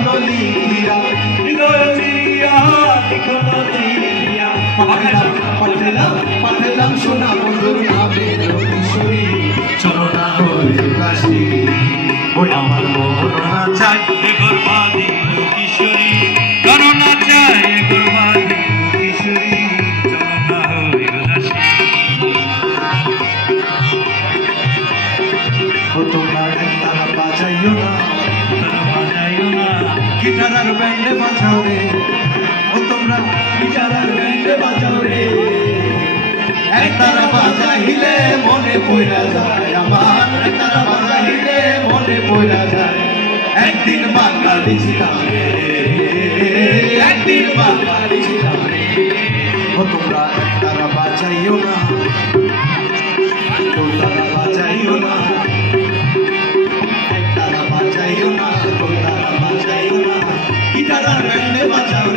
লিখনো লিখিয়া হৃদয় চিরিয়া লিখনো লিখিয়া পাঠালাম সোনা বন্ধুর নামে কিশোরী চলো না হয়ে কাশি ওই আমার করোনা চাই গর্বাদি কিশোরী করোনা চাই গর্বাদি কিশোরী চলো না হয়ে কাশি ও তোমরা তারা বাজাইও না গিটার আর ব্যান্ডে বাজাও রে ও তোমরা গিটার আর ব্যান্ডে বাজাও রে একতারা বাজাইলে মনে পড়া যায় আমার একতারা বাজাইলে মনে পড়া যায় একদিন বাঙালি ছিলাম রে একদিন বাঙালি ছিলাম রে ও তোমরা একতারা বাজাইও না তোমরা বাজাইও না একতারা বাজাইও না তোমরা বাজাইও না গিটার আর ব্যান্ডে বাজাও